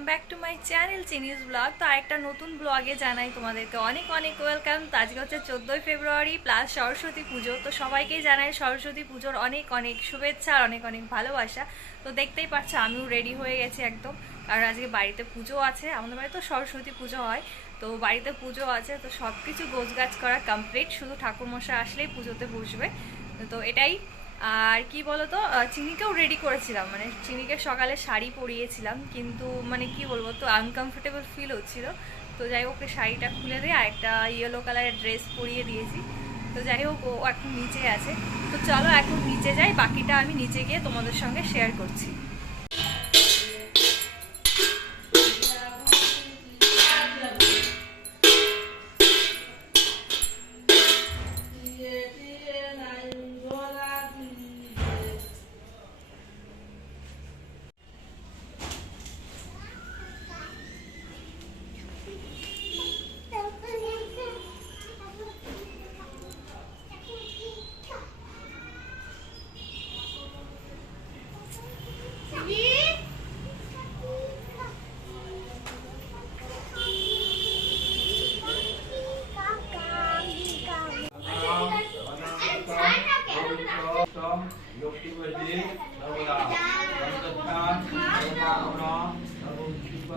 Welcome back to my channel চিনিস blog. তো আরেকটা নতুন ব্লগে জানাই তোমাদেরকে অনেক অনেক ওয়েলকাম। তো আজকে হচ্ছে 14ই ফেব্রুয়ারি প্লাস সরস্বতী পুজো। তো সবাইকেই জানাই সরস্বতী পুজোর অনেক অনেক শুভেচ্ছা আর অনেক অনেক ভালোবাসা। তো দেখতেই পাচ্ছ আমিও রেডি হয়ে গেছি একদম, কারণ আজকে বাড়িতে পুজো আছে। আমাদের বাড়িতে তো সরস্বতী পুজো হয়, তো বাড়িতে পুজো আছে, তো সব কিছু গোছগাছ করা কমপ্লিট, শুধু ঠাকুরমশাই আসলেই পুজোতে বসবে। তো এটাই। আর কি বলতো, চিনিকেও রেডি করেছিলাম, মানে চিনিকে সকালে শাড়ি পরিয়েছিলাম, কিন্তু মানে কি বলবো, তো আনকমফোর্টেবল ফিল হচ্ছিল। তো যাই হোক, ওকে শাড়িটা খুলে দিয়ে আর একটা ইয়েলো কালারের ড্রেস পরিয়ে দিয়েছি। তো যাই হোক, ও এখন নিচে আছে। তো চলো এখন নিচে যাই, বাকিটা আমি নিচে গিয়ে তোমাদের সঙ্গে শেয়ার করছি।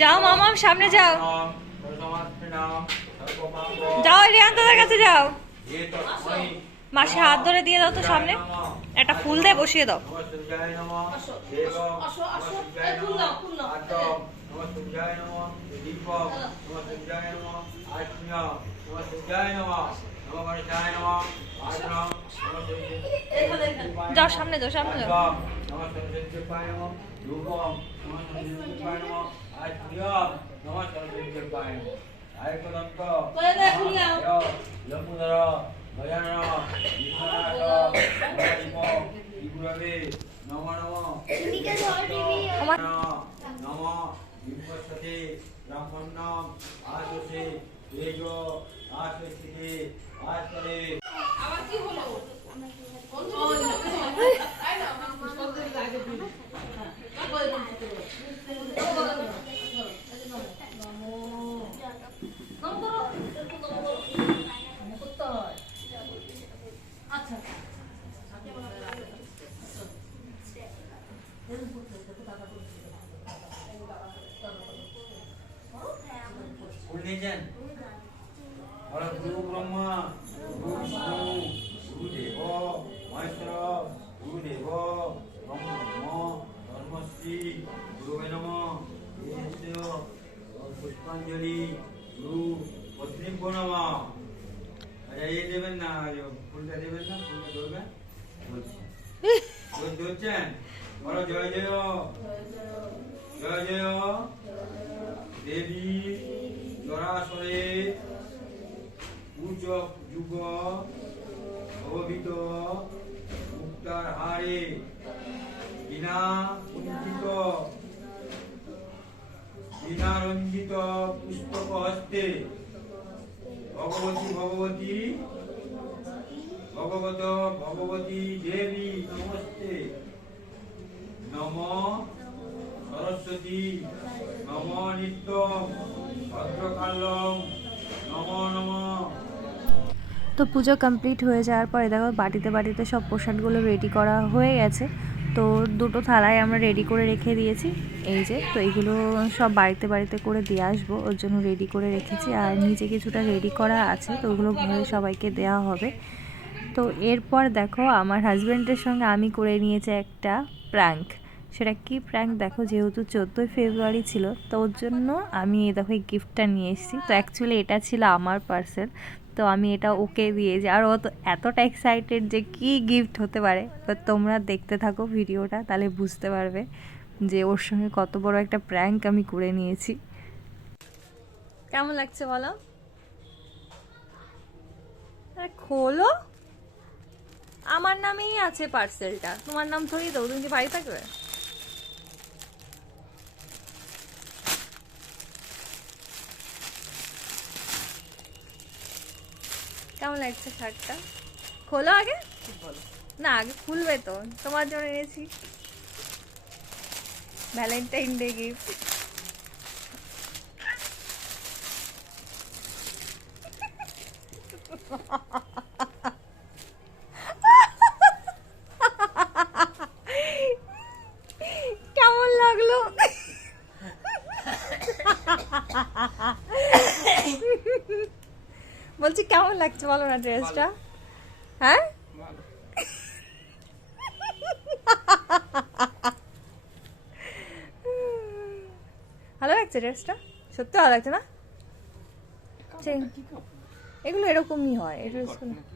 যাও মামা, সামনে যাও, যাও রিয়ান্তাদের কাছে যাও। মাসে হাত ধরে দিয়ে দাও তো, সামনে একটা ফুল দিয়ে বসিয়ে দাও। যাও সামনে যাও, সামনে যাও। গুরু ব্রহ্মা গুরু বিষ্ণু গুরুদেব মহেশ্বর গুরুদেব ব্রহ্ম ধর্মশ্রী গুরুবে নমঃ পুষ্পাঞ্জলি গুরু পত্নীভ্যো নমঃ। আচ্ছা, এই দেবেন না, ফুলটা দেবেন না, ফুলটা ধরবেন, ধরছেন। বলো জয় জয় জয় জয় দেবী জরাসরে পূজক যুগ অভিত মুক্তার হারে বিনা কুঞ্চিত বিনারঞ্জিত পুস্তক হস্তে ভগবতী ভগবতী ভগবত ভগবতী দেবী নমস্তে। নম সরস্বতী নম নিত্যম ভদ্রকালম নম নম। তো পুজো কমপ্লিট হয়ে যাওয়ার পরে দেখো বাটিতে বাটিতে সব প্রসাদগুলো রেডি করা হয়ে গেছে। তো দুটো থালায় আমরা রেডি করে রেখে দিয়েছি, এই যে। তো এইগুলো সব বাড়িতে বাড়িতে করে দিয়ে আসবো, ওর জন্য রেডি করে রেখেছি। আর নিচে কিছুটা রেডি করা আছে, তো ওগুলো ঘরে সবাইকে দেওয়া হবে। তো এরপর দেখো আমার হাজব্যান্ডের সঙ্গে আমি করে নিয়েছি একটা প্র্যাঙ্ক। সেটা কি প্র্যাঙ্ক দেখো, যেহেতু 14ই ফেব্রুয়ারি ছিল, তো ওর জন্য আমি দেখো এই গিফটটা নিয়ে এসেছি। তো অ্যাকচুয়ালি এটা ছিল আমার পার্সেল, তো আমি এটা ওকে দিয়েছি। আর ও তো এতটা এক্সাইটেড যে কি গিফট হতে পারে। তো তোমরা দেখতে থাকো ভিডিওটা, তাহলে বুঝতে পারবে যে ওর সঙ্গে কত বড় একটা প্র্যাঙ্ক আমি করে নিয়েছি। কেমন লাগছে বলো? খোলো, আমার নামেই আছে পার্সেলটা, তোমার নাম থোড়ি তো, তুমি কি বাড়ি থাকবে? কেমন লাগছে শার্টটা? খোলো আগে। না আগে খুলবে তো, তোমার জন্য এনেছি ভ্যালেন্টাইন ডে গিফট। লাগছে বলো না ড্রেসটা? হ্যাঁ ভালো। ভালো লাগছে ড্রেসটা, সত্যি ভালো লাগছে না? কাপড়টা কি কাপড়? এগুলো এরকমই হয় এই ড্রেসগুলো। নাকি?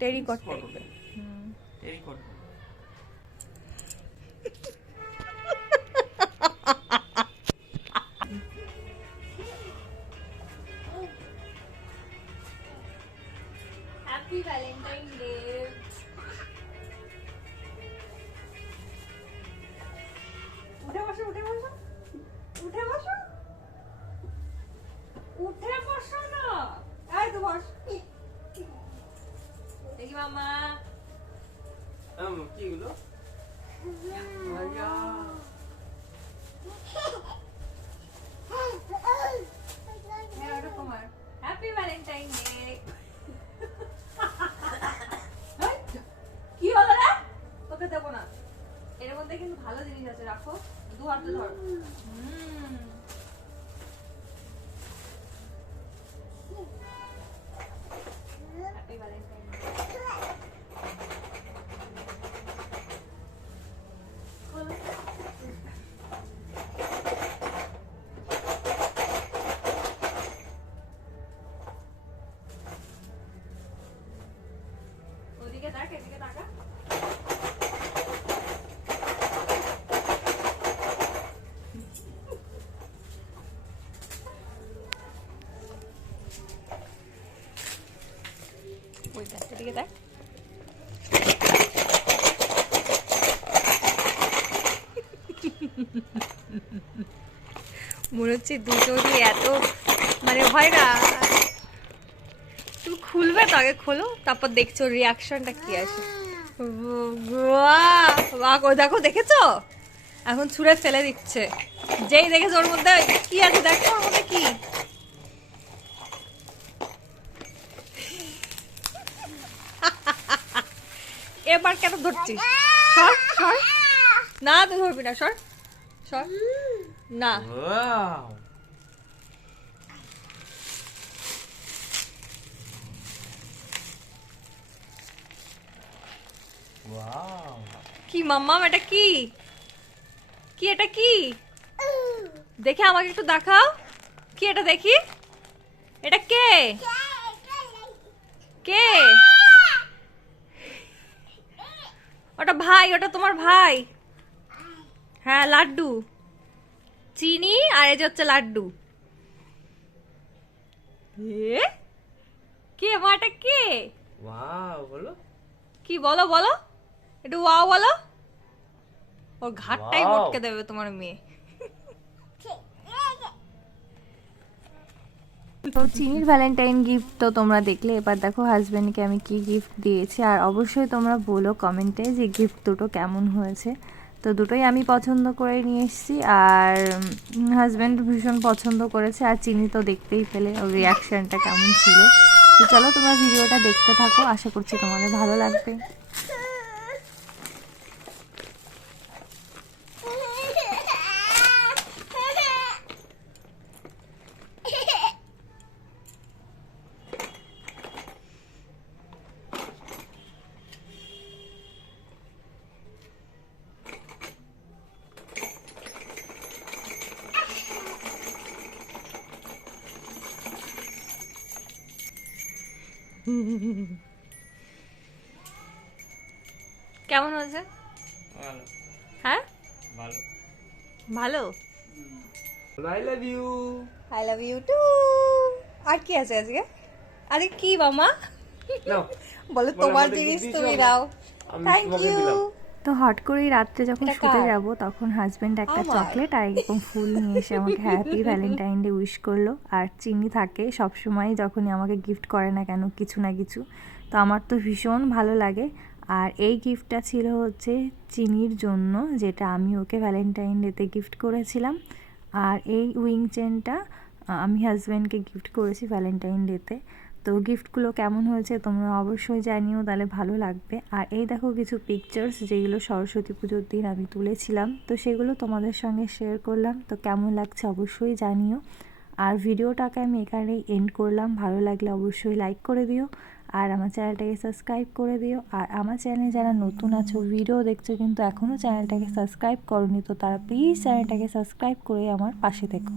Terrycot cotton. টাইপের। টেরিকট। Happy Valentine day. উঠে বসো, উঠে বসো, উঠে বসো, উঠে বসো না। এই তো বস। দেখি মামা। কি এগুলো? ভাইয়া। হ্যাঁ ওটা তোমার। Happy Valentine day. কি হলো রে? তোকে দেবো না। এর মধ্যে কিন্তু ভালো জিনিস আছে, রাখো। দু হাতে ধর। Happy Valentine day. ওদিকে তাক, এদিকে তাকা। ওই দেখ, এদিকে দেখ। মনে হচ্ছে দুজনই এত মানে হয় না, তুমি খুলবে তো, আগে খোলো তারপর দেখছো রিয়াকশনটা কি আসে। বাহ বাহ, ও দেখো, দেখেছো এখন ছুঁড়ে ফেলে দিচ্ছে। যেই দেখেছো ওর মধ্যে কি আছে, দেখো ওর মধ্যে কি। এবার কেন ধরছিস? সর সর, না তুই ধরবি না, সর সর, না। ওয়াও। ওয়াও। কি মাম্মাম, এটা কি? কি এটা কি? দেখে আমাকে একটু দেখাও, কি এটা দেখি। এটা কে? কে? ওটা ভাই, ওটা তোমার ভাই। হ্যাঁ লাড্ডু, চিনি আর এই যে হচ্ছে লাড্ডু। এ কে মা, এটা কে? ওয়াও বলো। কি বলো বলো, একটু ওয়াও বলো। ওর ঘাটটাই Wow. মটকে দেবে তোমার মেয়ে। তো চিনির ভ্যালেন্টাইন গিফট তো তোমরা দেখলে, এবার দেখো হাজব্যান্ডকে আমি কি গিফট দিয়েছি। আর অবশ্যই তোমরা বলো কমেন্টে যে গিফট দুটো কেমন হয়েছে। তো দুটোই আমি পছন্দ করে নিয়ে এসেছি, আর হাজব্যান্ড ভীষণ পছন্দ করেছে। আর চিনি তো দেখতেই পেলে ওর রিয়াকশানটা কেমন ছিল। তো চলো তোমরা ভিডিওটা দেখতে থাকো, আশা করছি তোমাদের ভালো লাগবে। কেমন হয়েছে? ভালো। হ্যাঁ ভালো। ভালো। I love you. I love you too. আর কি আছে আজকে? আরে কি মামা, নাও। বলো বলো, তোমার আমাকে জিনিস gift তুমি দিয়েছো, দাও। আমি থ্যাংক তোমাকে ইউ। দিলাম। তো হট করেই রাত্রে যখন এটা শুতে কার? যাব তখন হাজবেন্ড একটা আমার। চকলেট আর এরকম ফুল নিয়ে এসে আমাকে হ্যাপি ভ্যালেন্টাইন ডে উইশ করলো। আর চিনি থাকে সবসময়, যখনই আমাকে গিফট করে না কেন কিছু না কিছু, তো আমার তো ভীষণ ভালো লাগে। আর এই গিফটটা ছিল হচ্ছে চিনির জন্য, যেটা আমি ওকে ভ্যালেন্টাইন ডেতে গিফট করেছিলাম। আর এই উইং চেনটা আমি হাজব্যান্ডকে গিফট করেছি ভ্যালেন্টাইন ডেতে। তো গিফটগুলো কেমন হয়েছে তোমরা অবশ্যই জানিও, তাহলে ভালো লাগবে। আর এই দেখো কিছু পিকচার্স যেগুলো সরস্বতী পুজোর দিন আমি তুলেছিলাম, তো সেগুলো তোমাদের সঙ্গে শেয়ার করলাম। তো কেমন লাগছে অবশ্যই জানিও। আর ভিডিওটাকে আমি এখানেই এন্ড করলাম। ভালো লাগলে অবশ্যই লাইক করে দিও আর আমার চ্যানেলটাকে সাবস্ক্রাইব করে দিও। আর আমার চ্যানেলে যারা নতুন আছো, ভিডিও দেখছো কিন্তু এখনও চ্যানেলটাকে সাবস্ক্রাইব করোনি, তো তারা প্লিজ চ্যানেলটাকে সাবস্ক্রাইব করে আমার পাশে থেকো।